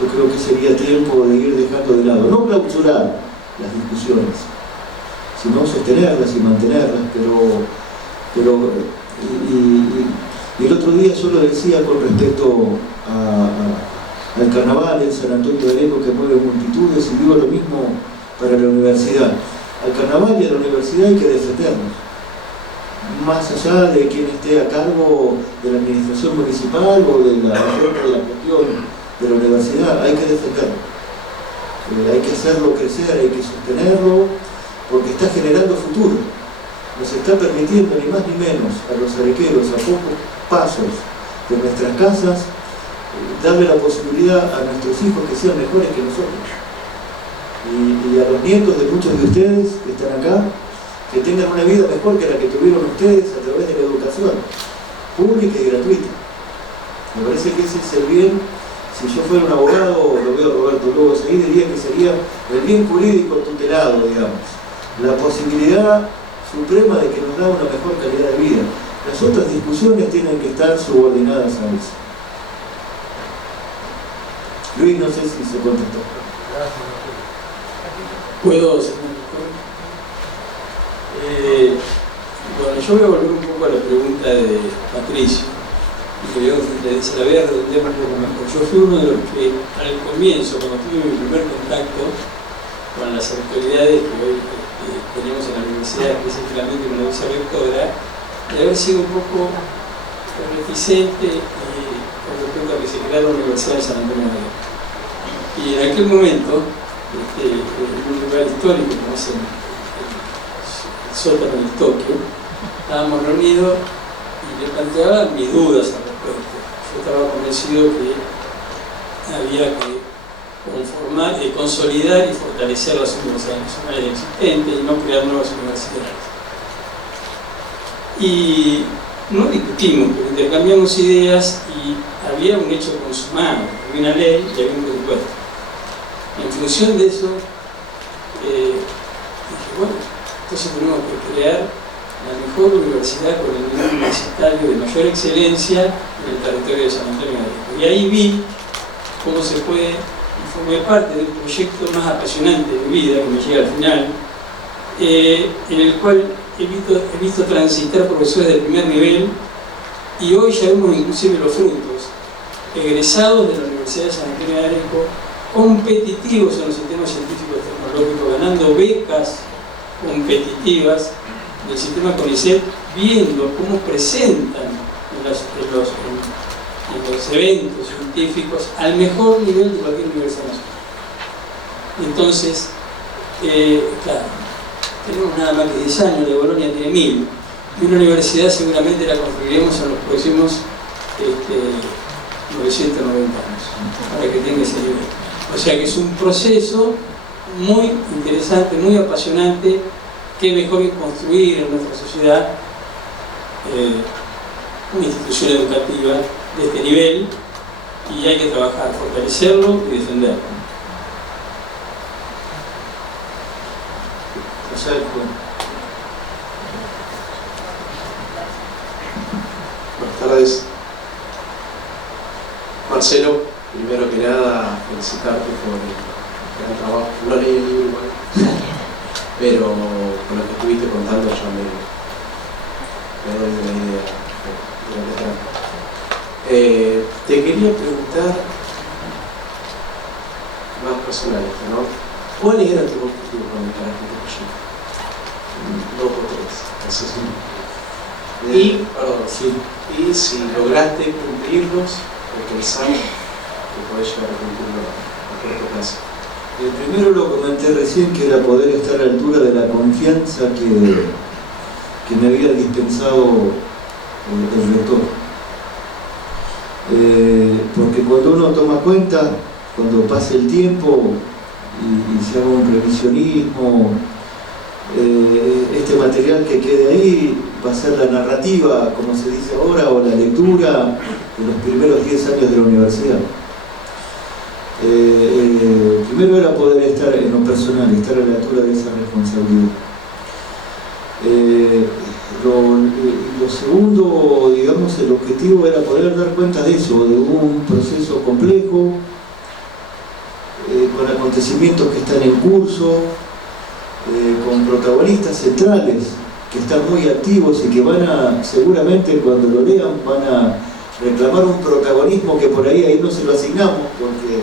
yo creo que sería tiempo de ir dejando de lado, no clausurar las discusiones, sino sostenerlas y mantenerlas, y el otro día yo lo decía con respecto al carnaval en San Antonio de Areco, que mueve multitudes, y digo lo mismo para la universidad. Al carnaval y a la universidad hay que defendernos, más allá de quien esté a cargo de la administración municipal o de la gestión de la universidad, hay que defenderlo. Hay que hacerlo crecer, hay que sostenerlo, porque está generando futuro. Nos está permitiendo ni más ni menos a los arequeros, a pocos pasos de nuestras casas, darle la posibilidad a nuestros hijos que sean mejores que nosotros. Y a los nietos de muchos de ustedes que están acá, que tengan una vida mejor que la que tuvieron ustedes a través de la educación pública y gratuita. Me parece que ese es el bien. Si yo fuera un abogado, lo veo a Roberto Lobos ahí, diría que sería el bien jurídico tutelado, digamos. La posibilidad suprema de que nos da una mejor calidad de vida. Las otras discusiones tienen que estar subordinadas a eso. Luis, no sé si se contestó. ¿Puedo hacer bueno, yo voy a volver un poco a la pregunta de Patricio, y se la voy a redondear un poco mejor. Yo fui uno de los que al comienzo, cuando tuve mi primer contacto con las autoridades que hoy tenemos en la universidad, específicamente con la vicerrectora, de haber sido un poco reticente con respecto a que se creara la Universidad de San Antonio de Areco. Y en aquel momento, en un lugar histórico como es el sótano del Tokio, estábamos reunidos y le planteaba mis dudas al respecto. Yo estaba convencido que había que consolidar y fortalecer las universidades nacionales existentes y no crear nuevas universidades. Y no discutimos, pero intercambiamos ideas, y había un hecho consumado, había una ley y había un presupuesto. En función de eso, dije, bueno, entonces tenemos que crear la mejor universidad con el nivel universitario de mayor excelencia en el territorio de San Antonio de Areco. Y ahí vi cómo se puede, y formé parte del proyecto más apasionante de mi vida, que me llega al final, en el cual he visto transitar profesores de primer nivel, y hoy ya vemos inclusive los frutos, egresados de la Universidad de San Antonio de Areco, competitivos en los sistemas científicos y tecnológicos, ganando becas competitivas del sistema CONICET, viendo cómo presentan en los eventos científicos al mejor nivel de cualquier universidad nacional. Entonces, claro, tenemos nada más que 10 años, de Bolonia tiene 1000, y una universidad seguramente la construiremos en los próximos 990 años, para que tenga ese nivel. O sea que es un proceso muy interesante, muy apasionante. Qué mejor que construir en nuestra sociedad una institución educativa de este nivel, y hay que trabajar, fortalecerlo y defenderlo. Buenas tardes. Marcelo, primero que nada, felicitarte por el gran trabajo. No leí el libro igual, pero con lo que estuviste contando ya me doy una idea de lo que trata. Te quería preguntar, más personal, ¿no? ¿Cuáles eran tus objetivos cuando encaraste este proyecto? 2 o 3. Eso sí. Sí. Y si lograste cumplirlos, pensamos que podés llegar a cumplirlo a corto plazo. El primero lo comenté recién, que era poder estar a la altura de la confianza que me había dispensado el rector. Porque cuando uno toma cuenta, cuando pase el tiempo y se haga un revisionismo, este material que quede ahí va a ser la narrativa, como se dice ahora, o la lectura de los primeros 10 años de la universidad. Primero era poder estar en lo personal, estar a la altura de esa responsabilidad. Lo segundo, digamos, el objetivo era poder dar cuenta de eso, de un proceso complejo, con acontecimientos que están en curso, con protagonistas centrales que están muy activos y que van a, seguramente cuando lo lean, van a reclamar un protagonismo que por ahí no se lo asignamos porque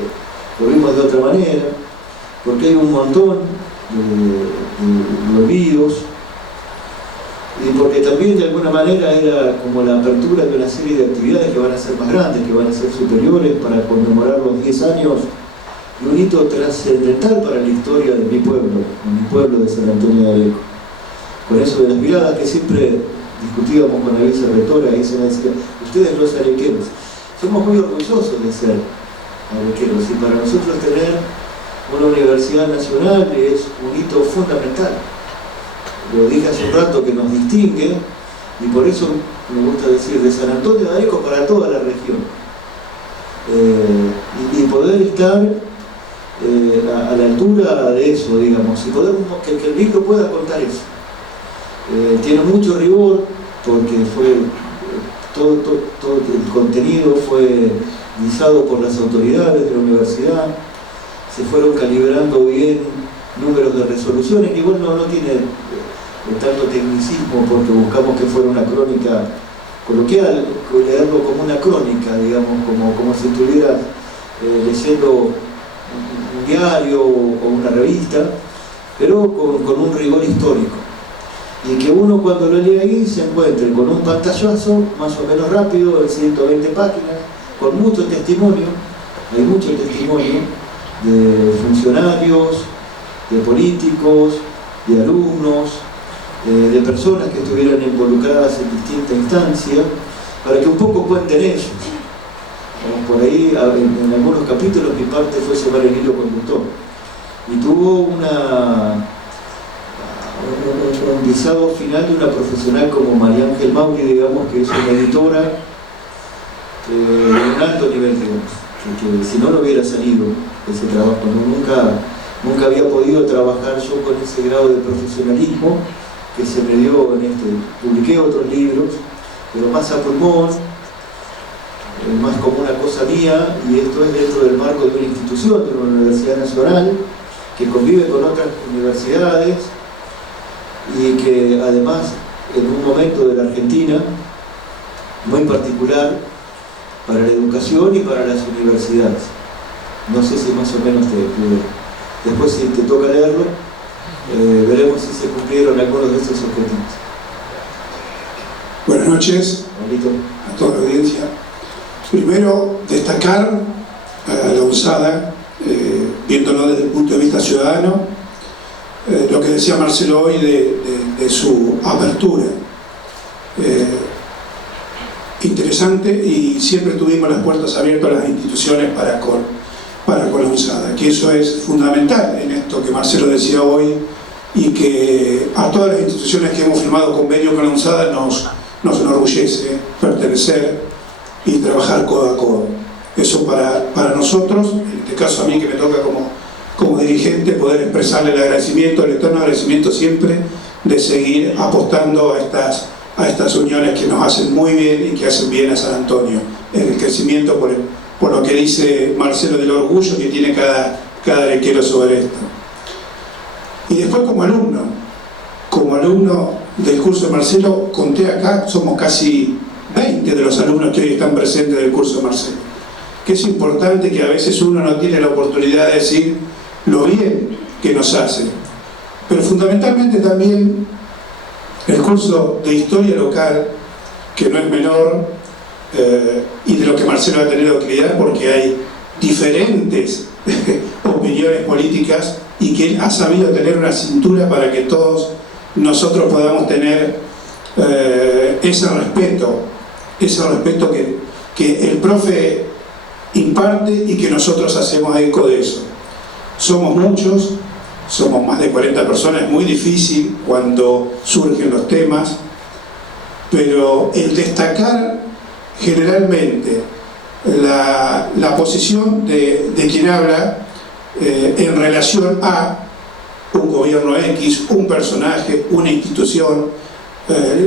lo vimos de otra manera, porque hay un montón de olvidos, y porque también de alguna manera era como la apertura de una serie de actividades que van a ser más grandes, que van a ser superiores para conmemorar los 10 años y un hito trascendental para la historia de mi pueblo de San Antonio de Areco. Con eso de las miradas que siempre discutíamos con la vicerrectora, y ella decía, ustedes los arequeros, somos muy orgullosos de ser arequeros, y para nosotros tener una universidad nacional es un hito fundamental. Lo dije hace un rato, que nos distingue, y por eso me gusta decir de San Antonio de Areco para toda la región. Y poder estar a la altura de eso, digamos, y poder que el libro pueda contar eso. Tiene mucho rigor, porque fue todo el contenido fue guisado por las autoridades de la universidad, se fueron calibrando bien números de resoluciones, igual no tiene tanto tecnicismo, porque buscamos que fuera una crónica coloquial, leerlo como una crónica, digamos, como si estuvieras leyendo un diario o una revista, pero con un rigor histórico. Y que uno cuando lo lee ahí se encuentre con un pantallazo más o menos rápido, de 120 páginas, con mucho testimonio, hay mucho testimonio de funcionarios, de políticos, de alumnos, de personas que estuvieran involucradas en distintas instancias, para que un poco cuenten ellos. Por ahí, en algunos capítulos, mi parte fue llevar el hilo conductor. Y tuvo un visado final de una profesional como María Ángel Mauri, digamos, que es una editora de un alto nivel, digamos, que si no hubiera salido ese trabajo, nunca había podido trabajar yo con ese grado de profesionalismo que se me dio en este. Publiqué otros libros, pero más a pulmón, más como una cosa mía, y esto es dentro del marco de una institución, de una universidad nacional, que convive con otras universidades, y que además en un momento de la Argentina muy particular para la educación y para las universidades. No sé si más o menos después, si te toca leerlo, veremos si se cumplieron algunos de estos objetivos. Buenas noches a toda la audiencia. Primero, destacar a la UNSADA, viéndolo desde el punto de vista ciudadano, lo que decía Marcelo hoy de su apertura. Interesante, y siempre tuvimos las puertas abiertas a las instituciones para con la UNSADA, que eso es fundamental en esto que Marcelo decía hoy, y que a todas las instituciones que hemos firmado convenio con la UNSADA nos enorgullece pertenecer y trabajar codo a codo. Eso para nosotros, en este caso a mí que me toca como dirigente, poder expresarle el agradecimiento, el eterno agradecimiento siempre de seguir apostando a estas uniones que nos hacen muy bien y que hacen bien a San Antonio, en el crecimiento por lo que dice Marcelo del orgullo que tiene cada arequero sobre esto. Y después como alumno del curso de Marcelo, conté acá, somos casi 20 de los alumnos que hoy están presentes del curso de Marcelo, que es importante, que a veces uno no tiene la oportunidad de decir lo bien que nos hace, pero fundamentalmente también el curso de historia local, que no es menor, y de lo que Marcelo ha tenido que lidiar, porque hay diferentes opiniones políticas, y que él ha sabido tener una cintura para que todos nosotros podamos tener ese respeto que el profe imparte y que nosotros hacemos eco de eso. Somos muchos, somos más de 40 personas, es muy difícil cuando surgen los temas, pero el destacar generalmente la posición de quien habla en relación a un gobierno X, un personaje, una institución,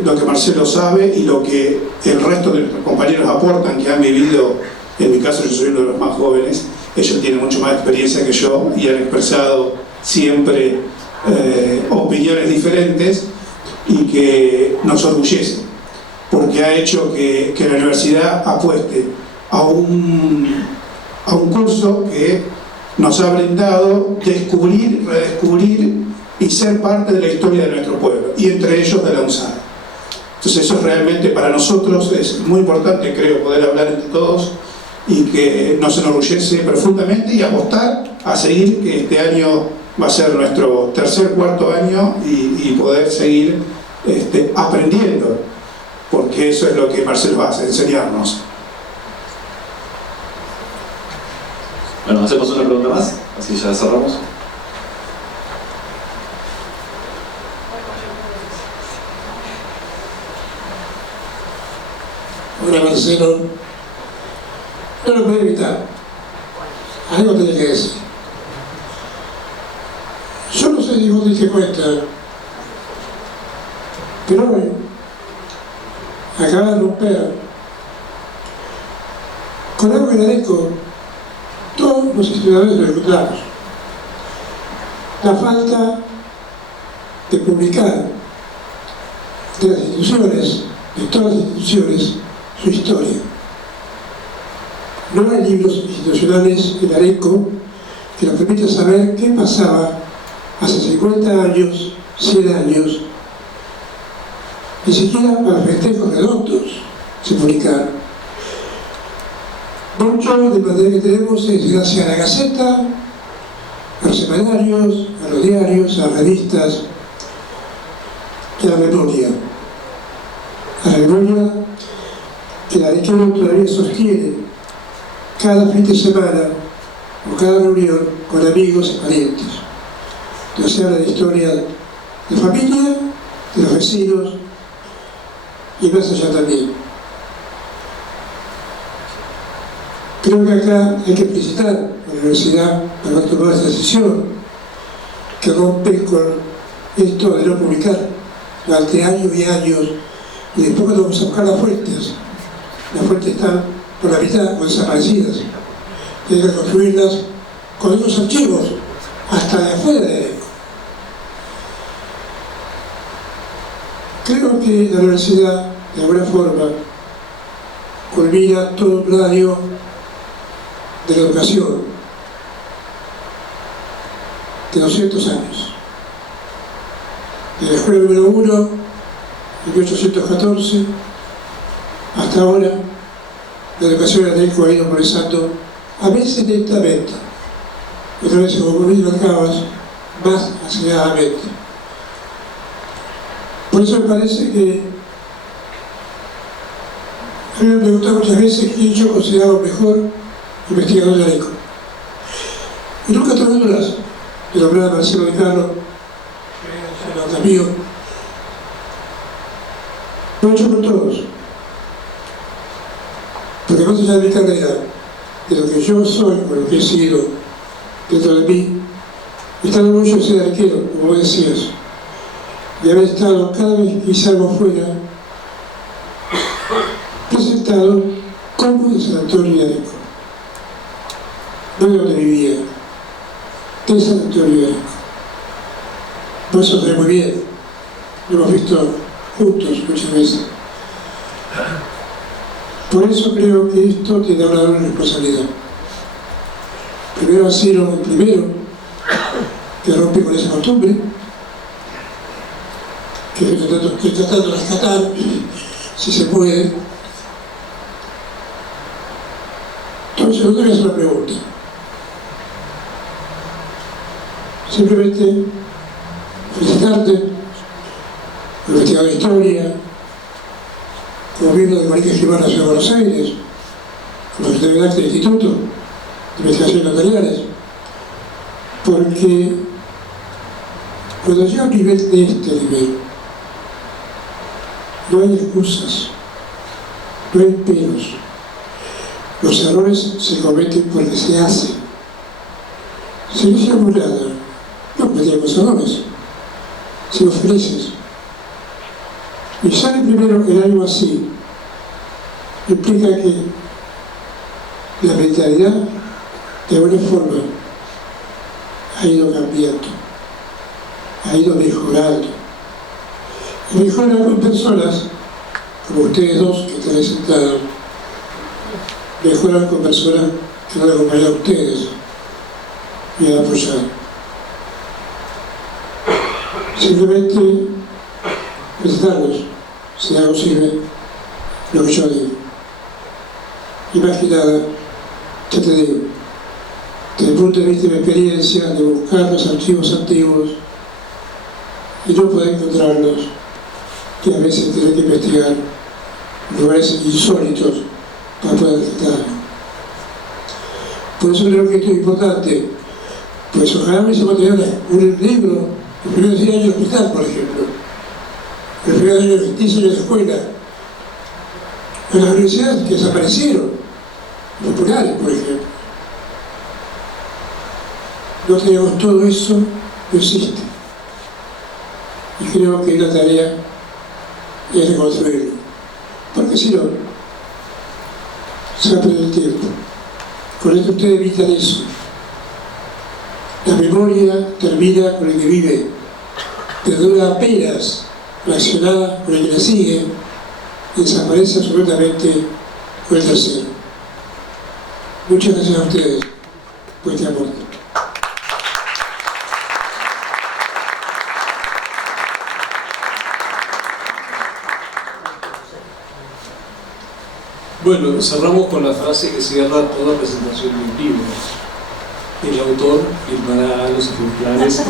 lo que Marcelo sabe y lo que el resto de nuestros compañeros aportan, que han vivido, en mi caso yo soy uno de los más jóvenes, ellos tienen mucho más experiencia que yo y han expresado siempre opiniones diferentes y que nos orgullecen, porque ha hecho que la universidad apueste a un curso que nos ha brindado descubrir, redescubrir y ser parte de la historia de nuestro pueblo, y entre ellos de la UNSAD. Entonces eso realmente para nosotros es muy importante, creo, poder hablar entre todos y que nos enorgullece profundamente, y apostar a seguir, que este año va a ser nuestro cuarto año, y poder seguir aprendiendo, porque eso es lo que Marcelo hace, enseñarnos. Bueno, hacemos una pregunta más, así ya cerramos. Hola Marcelo, no lo puedo evitar, algo tenía que decir. Yo no sé si vos te diste cuenta, pero hoy acaba de romper con algo que Areco todos los estudiantes lo encontramos: la falta de publicar de las instituciones, de todas las instituciones, su historia. No hay libros institucionales en Areco que nos permitan saber qué pasaba hace 50 años, 100 años. Ni siquiera para festejos redondos se publicaron. Mucho del material que tenemos es gracias a la Gaceta, a los semanarios, a los diarios, a las revistas, y a la memoria. A la memoria que la Arequiano todavía sostiene cada fin de semana o cada reunión con amigos y parientes. Entonces se habla de historia de familia, de los vecinos y más allá también. Creo que acá hay que felicitar a la universidad por haber tomado esta decisión, que rompe con esto de no publicar durante años y años, y después cuando vamos a buscar las fuentes están por la mitad o desaparecidas. Hay que reconstruirlas con esos archivos, hasta de afuera de Areco. Creo que la universidad, de alguna forma, culmina todo un radio de la educación de 200 años. De la escuela número 1, en 1814, hasta ahora, la educación en Areco ha ido progresando, a veces lentamente, otras veces, como bien lo acabas, más aceleradamente. Por eso me parece que a mí me han preguntado muchas veces quién yo consideraba mejor investigador de Areco. Y nunca tuve dudas de nombrar a Marcelo Decano, que era un amigo. Lo he hecho con todos. Porque más allá de mi carrera, de lo que yo soy, o lo que he sido dentro de mí, está el orgullo de ser arquero, como vos decías, de haber estado cada vez que salgo fuera, presentado como el San Antonio de Areco. No de donde vivía, del San Antonio de Areco. Por eso sé muy bien, lo hemos visto juntos muchas veces. Por eso creo que esto tiene una gran responsabilidad. Primero ha sido el primero que rompe con esa costumbre, que estoy tratando de rescatar, si se puede. Entonces, yo te voy a hacer una pregunta. Simplemente felicitarte, investigado de historia, como miembro del Colegio Escribano de la Ciudad de Buenos Aires, como secretario de acta del Instituto de Investigaciones Notariales, porque cuando llega a un nivel de este nivel, no hay excusas, no hay peros. Los errores se cometen porque se hacen. Si no hacíamos nada, no cometíamos errores, sino felices. Y sale primero en algo así, implica que la mentalidad, de alguna forma, ha ido cambiando, ha ido mejorando. Y mejora con personas, como ustedes dos que están ahí sentados, mejoran con personas que no han acompañado a ustedes y han apoyado. Simplemente felicitarlos, si algo sirve, lo que yo digo. Y más que nada, ya te digo, desde el punto de vista de mi experiencia, de buscar los archivos antiguos y no poder encontrarlos, que a veces tener que investigar lugares insólitos para poder detectarlo. Por eso creo que esto es importante, pues ojalá me se tener un libro, los primeros 10 años de hospital, por ejemplo, los primeros 10 años de escuela, en las universidades que desaparecieron, populares, por ejemplo. No tenemos todo eso, no existe. Y creo que la tarea es reconstruirlo, porque si no, se va a perder el tiempo. Con esto ustedes evitan eso. La memoria termina con el que vive, pero dura apenas reaccionada con el que la sigue y desaparece absolutamente con el tercero. Muchas gracias a ustedes por este aporte. Bueno, cerramos con la frase que cierra toda presentación de un libro. El autor firmará los ejemplares.